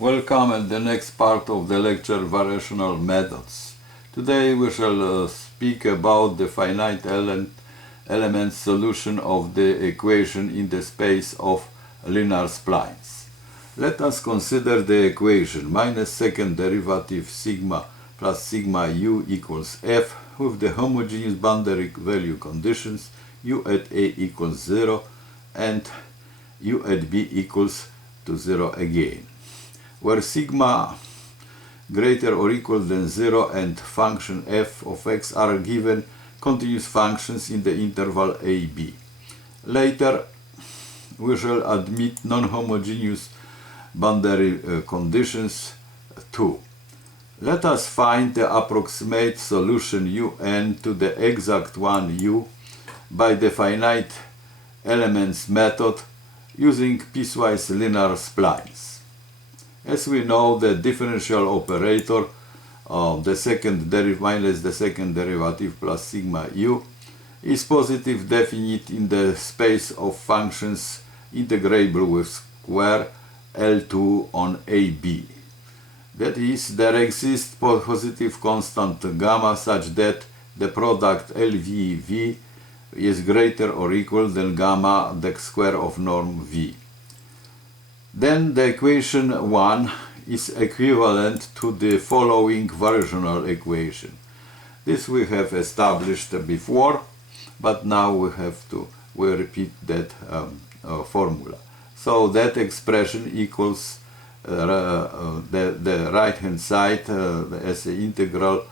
Welcome at the next part of the lecture Variational Methods. Today we shall speak about the finite element solution of the equation in the space of linear splines. Let us consider the equation minus second derivative sigma plus sigma u equals f with the homogeneous boundary value conditions u at a equals 0 and u at b equals to 0 again, where sigma greater or equal than 0 and function f of x are given continuous functions in the interval a, b. Later we shall admit non-homogeneous boundary conditions too. Let us find the approximate solution un to the exact one u by the finite elements method using piecewise linear splines. As we know, the differential operator minus the second derivative plus sigma u is positive definite in the space of functions integrable with square L2 on AB. That is, there exists positive constant gamma such that the product LVV is greater or equal than gamma the square of norm V. Then the equation 1 is equivalent to the following variational equation. This we have established before, but now we repeat that formula. So that expression equals the right hand side as the integral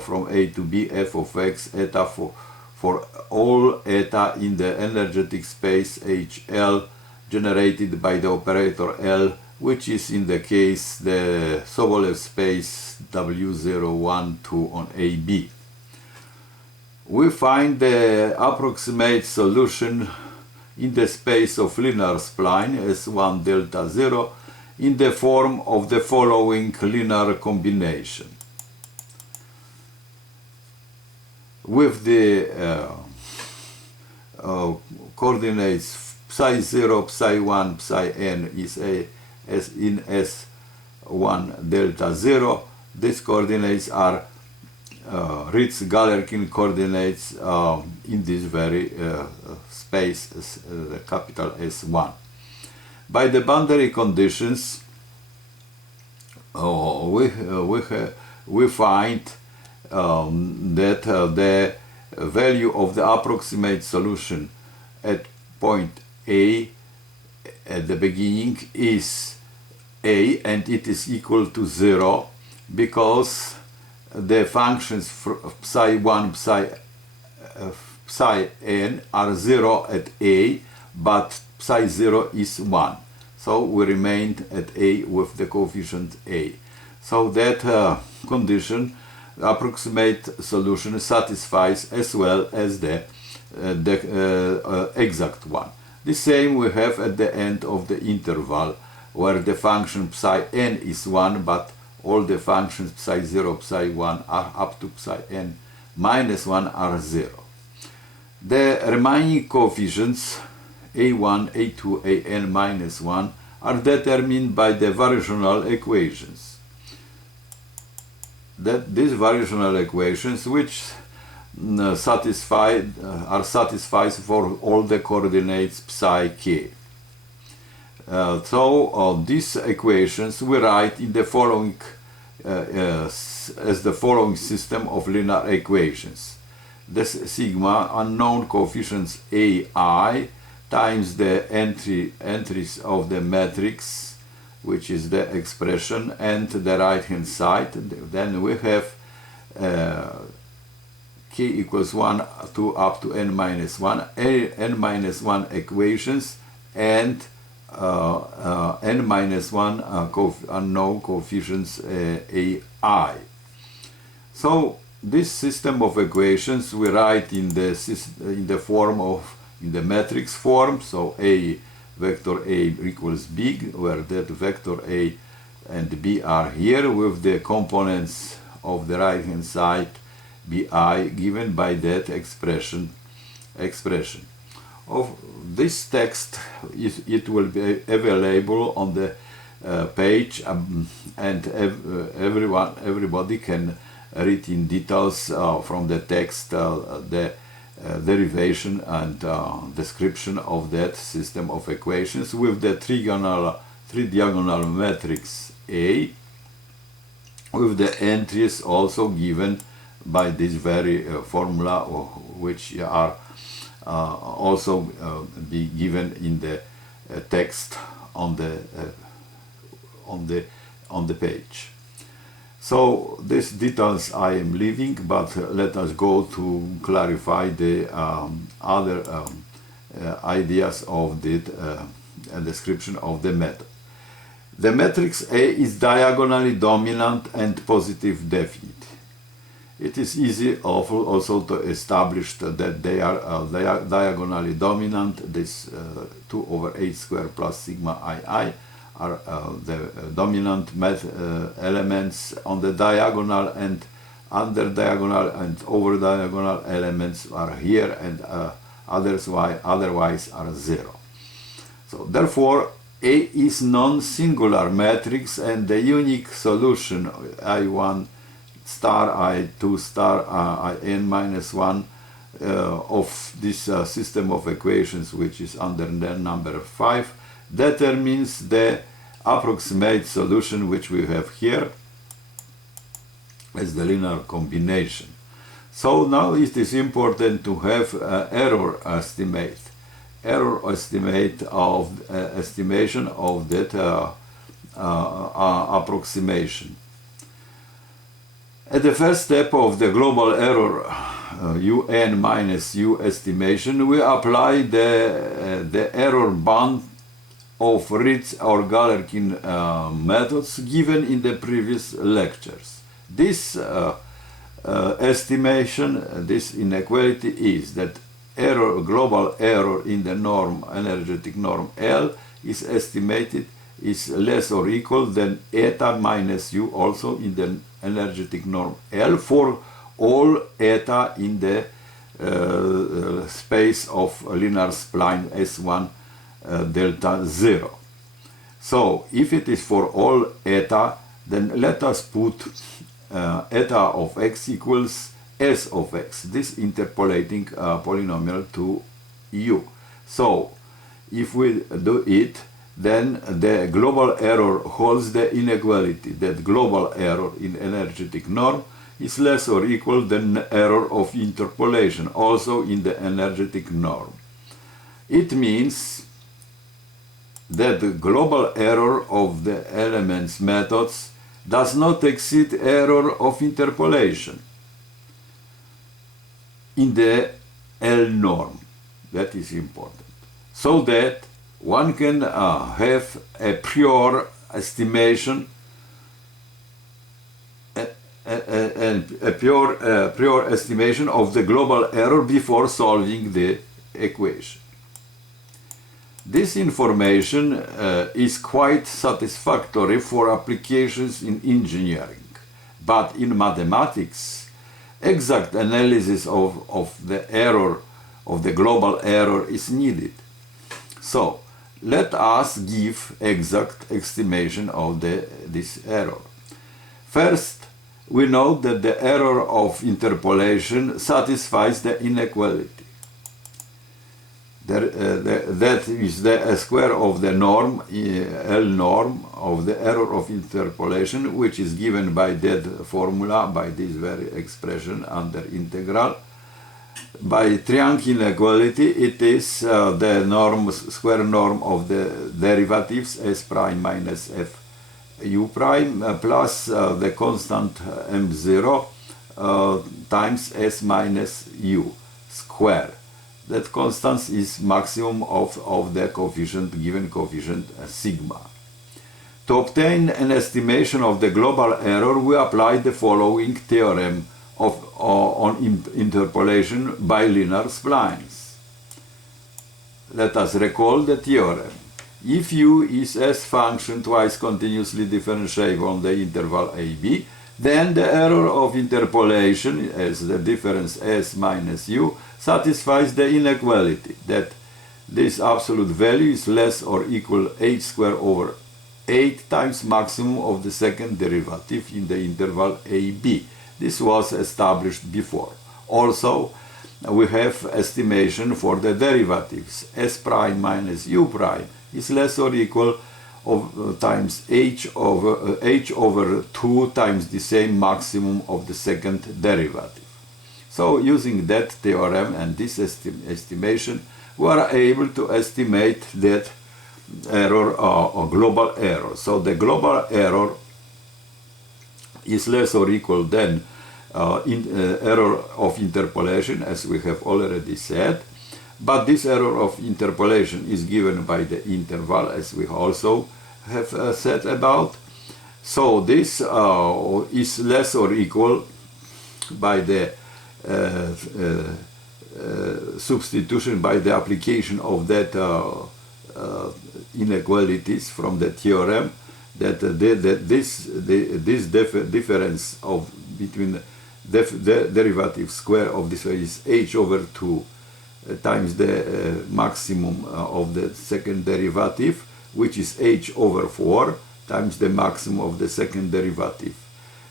from a to b f of x eta for all eta in the energetic space HL generated by the operator L, which is in the case the Sobolev space W0, 1, 2 on AB. We find the approximate solution in the space of linear spline S1 delta 0 in the form of the following linear combination. With the coordinates psi 0, psi 1, psi n is as in S1 delta 0. These coordinates are Ritz-Galerkin coordinates in this very space, the capital S1. By the boundary conditions, we find that the value of the approximate solution at point A at the beginning is A, and it is equal to 0 because the functions psi 1, psi n are 0 at A, but psi 0 is 1. So we remained at A with the coefficient A. So that condition, approximate solution, satisfies as well as the exact one. The same we have at the end of the interval, where the function psi n is 1, but all the functions psi 0, psi 1 are up to psi n minus 1 are 0. The remaining coefficients a1, a2, an minus 1 are determined by the variational equations. These variational equations, which are satisfied for all the coordinates psi k. So these equations we write in the following as the following system of linear equations. This sigma unknown coefficients ai times the entries of the matrix, which is the expression, and the right hand side. Then we have k equals 1 to up to n minus 1, n minus 1 equations, and n minus 1 unknown coefficients ai. So this system of equations we write in the matrix form. So a vector a equals b, where that vector a and b are here with the components of the right hand side bi given by that expression. Of this text, it will be available on the page, and everybody can read in details from the text the derivation and description of that system of equations with the three-diagonal matrix A, with the entries also given by this very formula, which are also be given in the text on the page. So these details I am leaving, but let us go to clarify the other ideas of the description of the method. The matrix A is diagonally dominant and positive definite. It is easy also to establish that they are diagonally dominant. This 2 over h squared plus sigma ii are the dominant elements on the diagonal, and under diagonal and over diagonal elements are here, and otherwise are 0. So therefore A is non-singular matrix, and the unique solution I1 star I2 star in minus 1 of this system of equations, which is under the number 5, determines the approximate solution which we have here as the linear combination. So now it is important to have error estimation of that approximation. At the first step of the global error un minus u estimation, we apply the error band of Ritz or Galerkin methods given in the previous lectures. This estimation, this inequality is that global error in the norm, energetic norm L, is estimated is less or equal than eta minus u also in the energetic norm L for all eta in the space of linear spline S1 delta 0. So if it is for all eta, then let us put eta of x equals s of x, this interpolating polynomial to u. So if we do it, then the global error holds the inequality that global error in energetic norm is less or equal than error of interpolation also in the energetic norm. It means that the global error of the elements methods does not exceed error of interpolation in the L norm. That is important. So that one can have a pure estimation, a pure estimation of the global error before solving the equation. This information is quite satisfactory for applications in engineering, but in mathematics, exact analysis of the error, of the global error is needed. So, let us give exact estimation of this error. First, we know that the error of interpolation satisfies the inequality. That is the square of the norm, L norm, of the error of interpolation, which is given by that formula, by this very expression under integral. By triangle inequality, it is the norm, square norm of the derivatives s prime minus f u prime plus the constant m0 times s minus u square. That constant is maximum of the coefficient, given coefficient sigma. To obtain an estimation of the global error, we apply the following theorem on interpolation by linear splines. Let us recall the theorem. If u is s function twice continuously differentiable on the interval ab, then the error of interpolation as the difference s minus u satisfies the inequality that this absolute value is less or equal h squared over 8 times maximum of the second derivative in the interval AB. This was established before. Also, we have estimation for the derivatives. S prime minus U prime is less or equal of times h over 2 times the same maximum of the second derivative. So using that theorem and this estimation, we are able to estimate that error or global error. So the global error is less or equal than error of interpolation, as we have already said, but this error of interpolation is given by the interval, as we also have said about. So this is less or equal by the substitution, by the application of that inequalities from the theorem, that this difference of between the derivative square of this is h over 2 times the maximum of the second derivative, which is h over 4 times the maximum of the second derivative.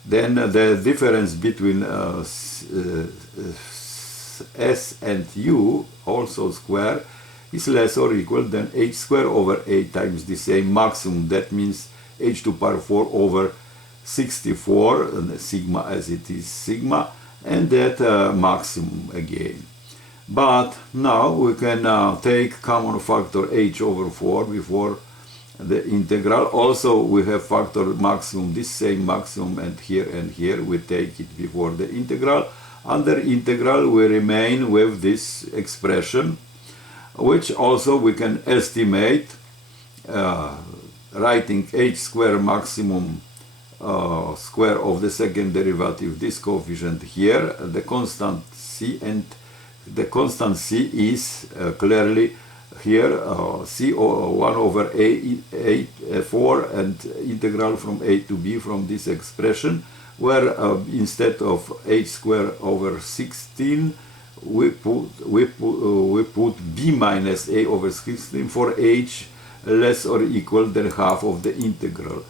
Then the difference between s and u, also square, is less or equal than h square over 8 times the same maximum. That means h to the power 4 over 64, and sigma as it is sigma, and that maximum again. But now we can take common factor h over 4 before the integral. Also we have factor maximum, this same maximum, and here we take it before the integral. Under integral we remain with this expression, which also we can estimate writing h square maximum square of the second derivative, this coefficient here, the constant c, and the constant c is clearly here c 1 over a 4 and integral from a to b from this expression, where instead of h square over 16 we put b minus a over 16 for h less or equal than half of the interval,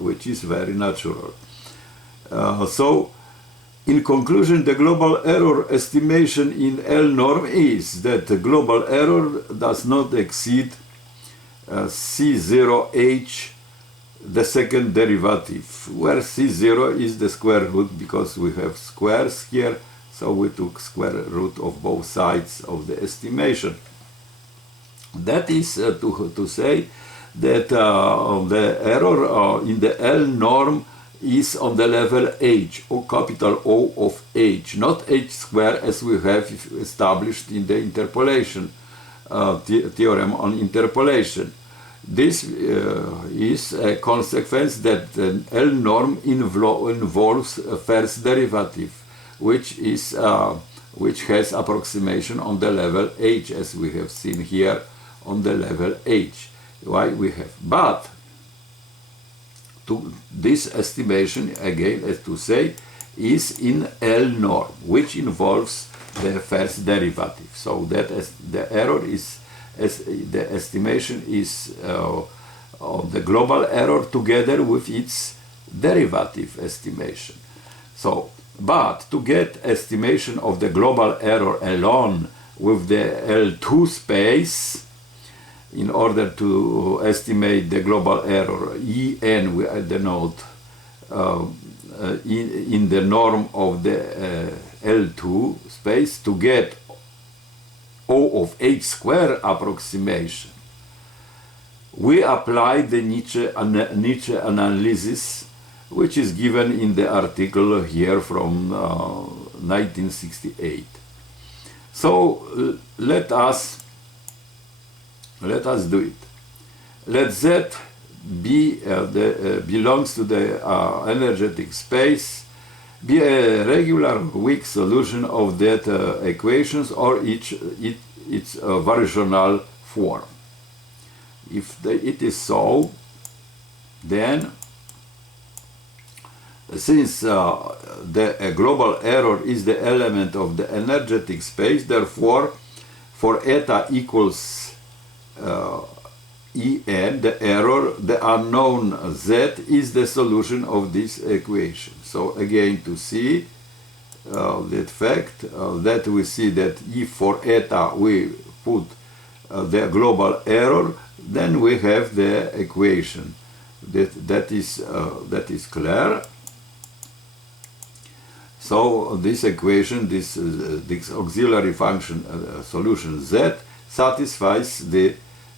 which is very natural. So, in conclusion, the global error estimation in L norm is that the global error does not exceed C0h, the second derivative, where C0 is the square root, because we have squares here, so we took square root of both sides of the estimation. That is to say that the error in the L norm is on the level h, or capital O of h, not h square as we have established in the interpolation theorem on interpolation. This is a consequence that the L norm involves a first derivative, which has approximation on the level h, as we have seen here on the level h. Why we have, but to this estimation, again, as to say, is in L norm, which involves the first derivative. So that the error is, the estimation is the global error together with its derivative estimation. So, but to get estimation of the global error alone with the L2 space, in order to estimate the global error, En we denote in the norm of the L2 space, to get O of h square approximation, we apply the Nietzsche analysis, which is given in the article here from 1968. So let us do it. Let Z be belongs to the energetic space, be a regular weak solution of that equations, or its variational form. If it is so, then since the global error is the element of the energetic space, therefore for eta equals En, the error, the unknown z, is the solution of this equation. So again, to see that fact, that we see that if for eta we put the global error, then we have the equation. That is clear. So this equation, this auxiliary function solution z, satisfies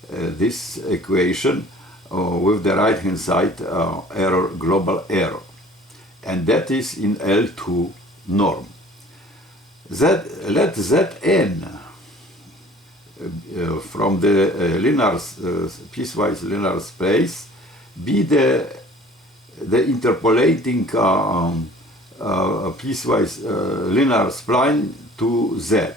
this equation with the right hand side error, global error, and that is in L2 norm. Let Zn from the linear piecewise linear space be the interpolating piecewise linear spline to Z.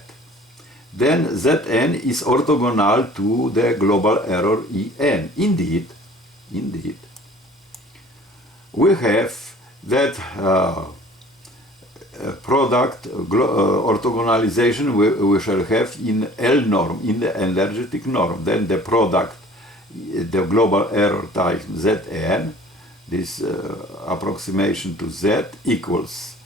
Then Zn is orthogonal to the global error En. Indeed, we have that product orthogonalization we shall have in L norm, in the energetic norm. Then the product, the global error times Zn, this approximation to Z equals,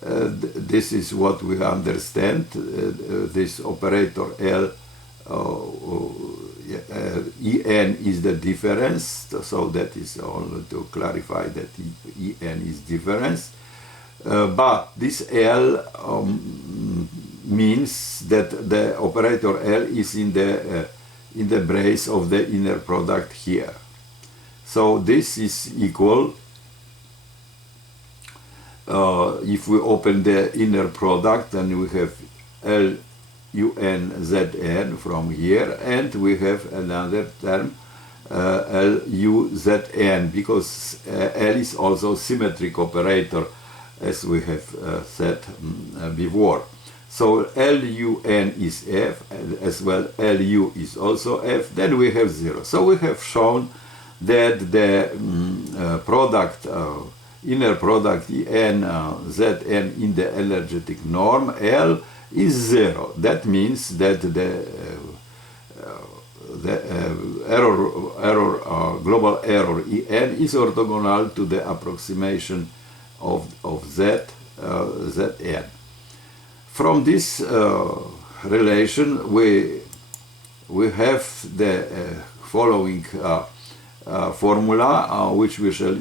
this is what we understand, this operator L, En is the difference, so that is only to clarify that En is difference. But this L means that the operator L is in the brace of the inner product here. So this is equal, if we open the inner product, then we have L un Zn from here, and we have another term L u Zn, because L is also symmetric operator, as we have said before. So LUN is F, as well LU is also F, then we have 0. So we have shown that the product, inner product En Zn in the energetic norm L is 0. That means that the global error En is orthogonal to the approximation of Zn. From this relation, we have the following formula, which we shall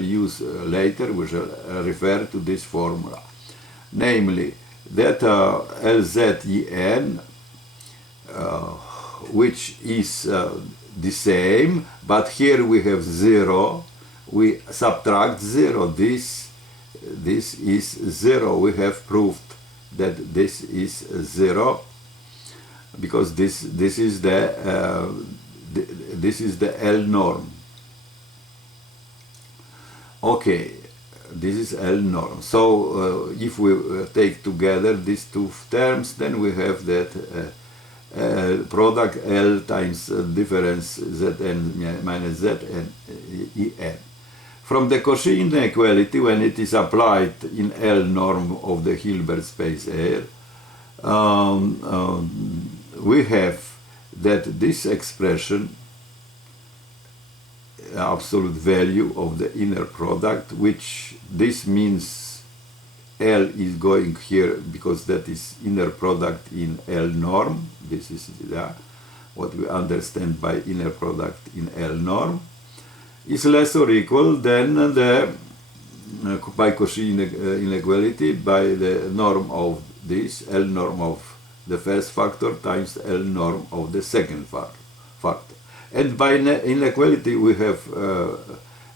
use later. We shall refer to this formula, namely that Lzen, which is the same, but here we have 0. We subtract 0. This is 0. We have proved that this is 0, because this is the L norm. Okay, this is L norm. So if we take together these two terms, then we have that product L times difference Zn minus Zn En. From the Cauchy inequality, when it is applied in L norm of the Hilbert space air, we have that this expression, absolute value of the inner product, which this means L is going here because that is inner product in L norm. This is what we understand by inner product in L norm, is less or equal than the by Cauchy inequality by the norm of this L norm of the first factor times L norm of the second factor. And by inequality we have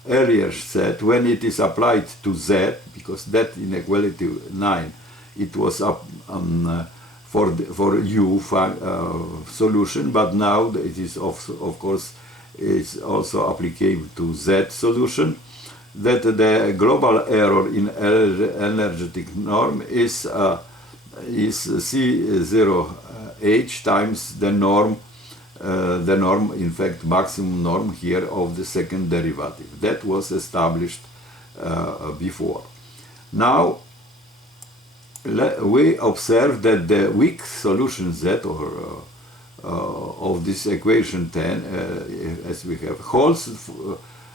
earlier said, when it is applied to Z, because that inequality 9, it was up for U solution, but now it is of course is also applicable to Z solution, that the global error in energetic norm is C0H times the norm, in fact maximum norm here of the second derivative. That was established before. Now we observe that the weak solution Z, or of this equation 10, as we have, holds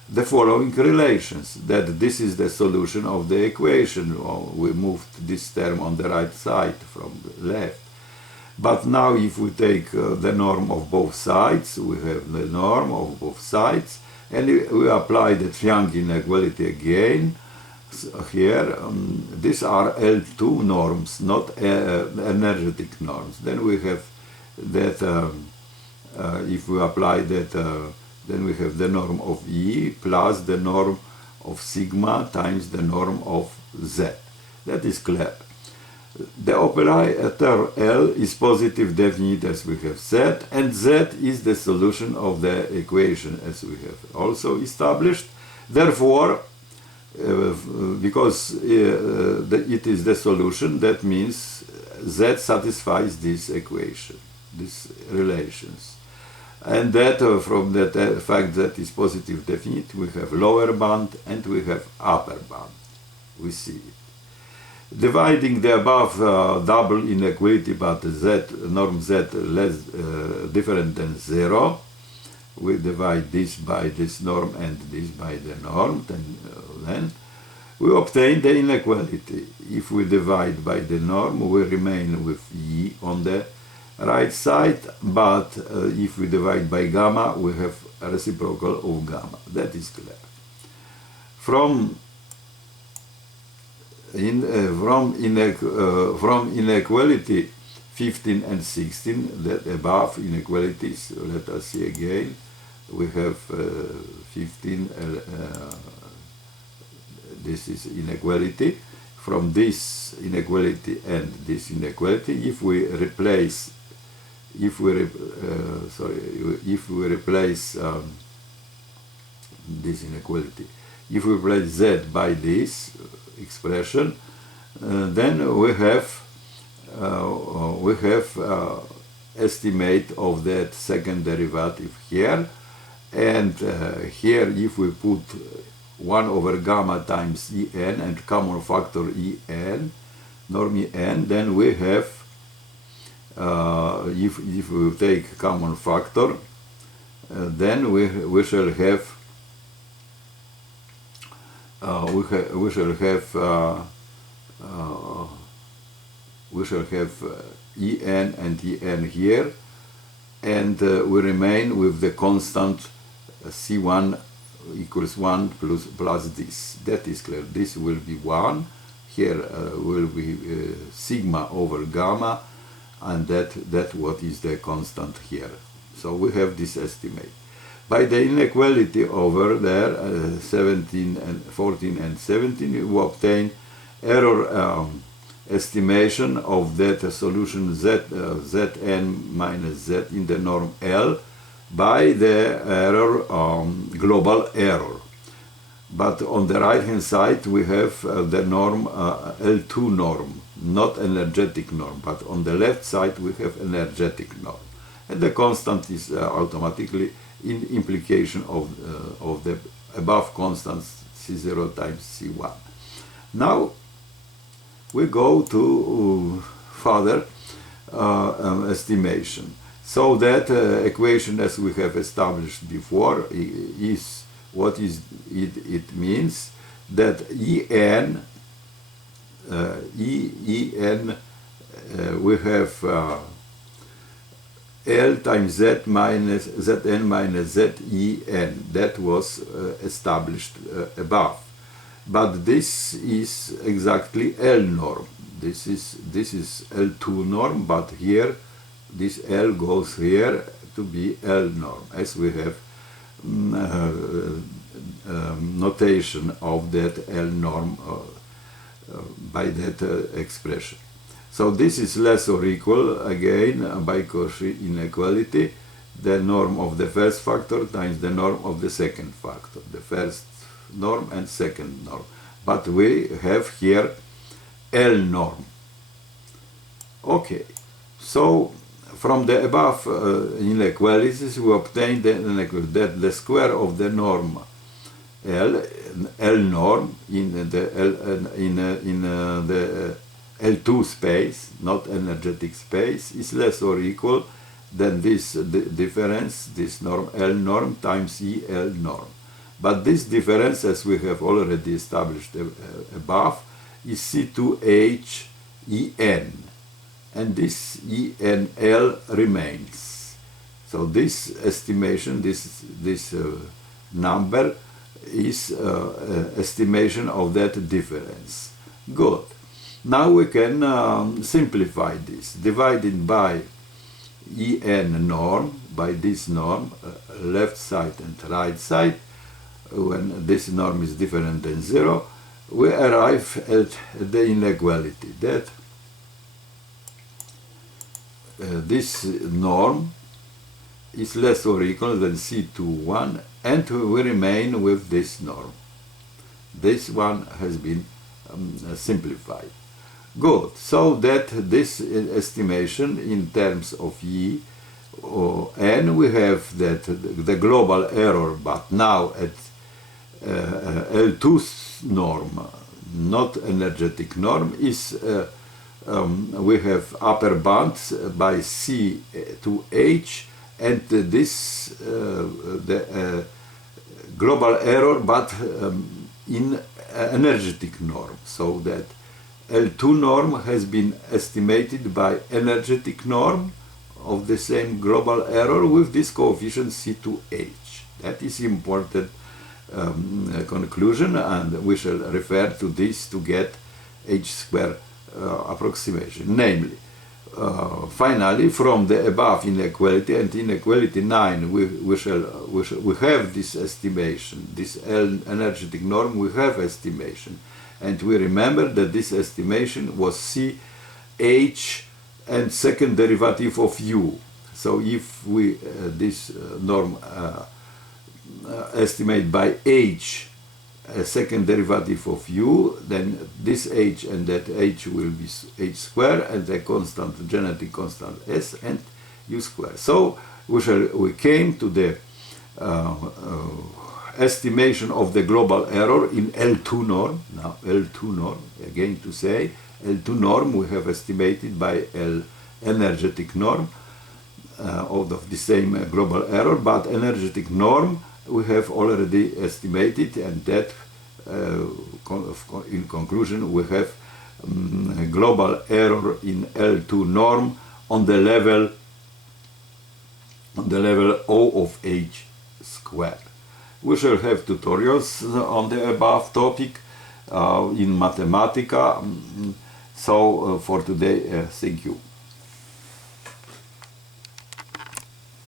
the following relations, that this is the solution of the equation. We moved this term on the right side from the left. But now if we take the norm of both sides, we have the norm of both sides, and we apply the triangle inequality again. So here, these are L2 norms, not energetic norms. Then we have that, if we apply that, then we have the norm of E plus the norm of sigma times the norm of Z. That is clear. The operator L is positive definite, as we have said, and Z is the solution of the equation, as we have also established. Therefore, because it is the solution, that means Z satisfies this equation, these relations. And that from that fact that is positive definite, we have lower bound and we have upper bound. We see it. Dividing the above double inequality, but Z, norm Z less different than 0, we divide this by this norm and this by the norm, then we obtain the inequality. If we divide by the norm, we remain with E on the right side, but if we divide by gamma, we have a reciprocal of gamma. That is clear. From inequality 15 and 16, that above inequalities, let us see again, we have 15, this is inequality. From this inequality and this inequality, if we replace this inequality, if we replace Z by this expression, then we have estimate of that second derivative here, and here if we put 1 over gamma times En and common factor En, norm En, then we have, if we take common factor, then we shall have En and En here, and we remain with the constant C1 equals 1 plus this. That is clear. This will be 1. Here will be sigma over gamma, and that what is the constant here. So we have this estimate. By the inequality over there, 17 and 14 and 17, we obtain error estimation of that solution Zn minus Z in the norm L by the error global error. But on the right hand side we have the norm L2 norm, not energetic norm, but on the left side we have energetic norm, and the constant is automatically in implication of the above constants C0 times C1. Now we go to further estimation. So that equation, as we have established before, is what is it means that En we have L times Z minus Zn minus Zen. That was established above. But this is exactly L norm. This is L2 norm, but here this L goes here to be L norm, as we have notation of that L norm by that expression. So this is less or equal, again, by Cauchy inequality, the norm of the first factor times the norm of the second factor, the first norm and second norm. But we have here L norm. Okay, so from the above inequalities we obtain that the square of the norm L norm in the L2 space, not energetic space, is less or equal then this difference, this norm, L norm times E L norm. But this difference, as we have already established above, is C2H En, and this ENL remains. So this estimation, this number is estimation of that difference. Good. Now we can simplify this, divided by En norm, by this norm, left side and right side. When this norm is different than 0, we arrive at the inequality that this norm is less or equal than C21, and we remain with this norm. This one has been simplified. Good. So that this estimation in terms of E or N, we have that the global error, but now at L2 norm, not energetic norm, is we have upper bounds by C to H, and this the global error, but in energetic norm, so that L2 norm has been estimated by energetic norm of the same global error with this coefficient C2H. That is important conclusion, and we shall refer to this to get H square approximation. Namely, finally, from the above inequality and inequality 9, we have this estimation, this L energetic norm, we have estimation. And we remember that this estimation was C, H, and second derivative of U. So if we this norm estimate by H, a second derivative of U, then this H and that H will be H square, and the constant, genetic constant S, and U square. So we came to the estimation of the global error in L2 norm. Now L2 norm, again to say, L2 norm we have estimated by L energetic norm out of the same global error, but energetic norm we have already estimated, and that in conclusion we have global error in L2 norm on the level O of H squared. We shall have tutorials on the above topic in Mathematica. So for today, thank you.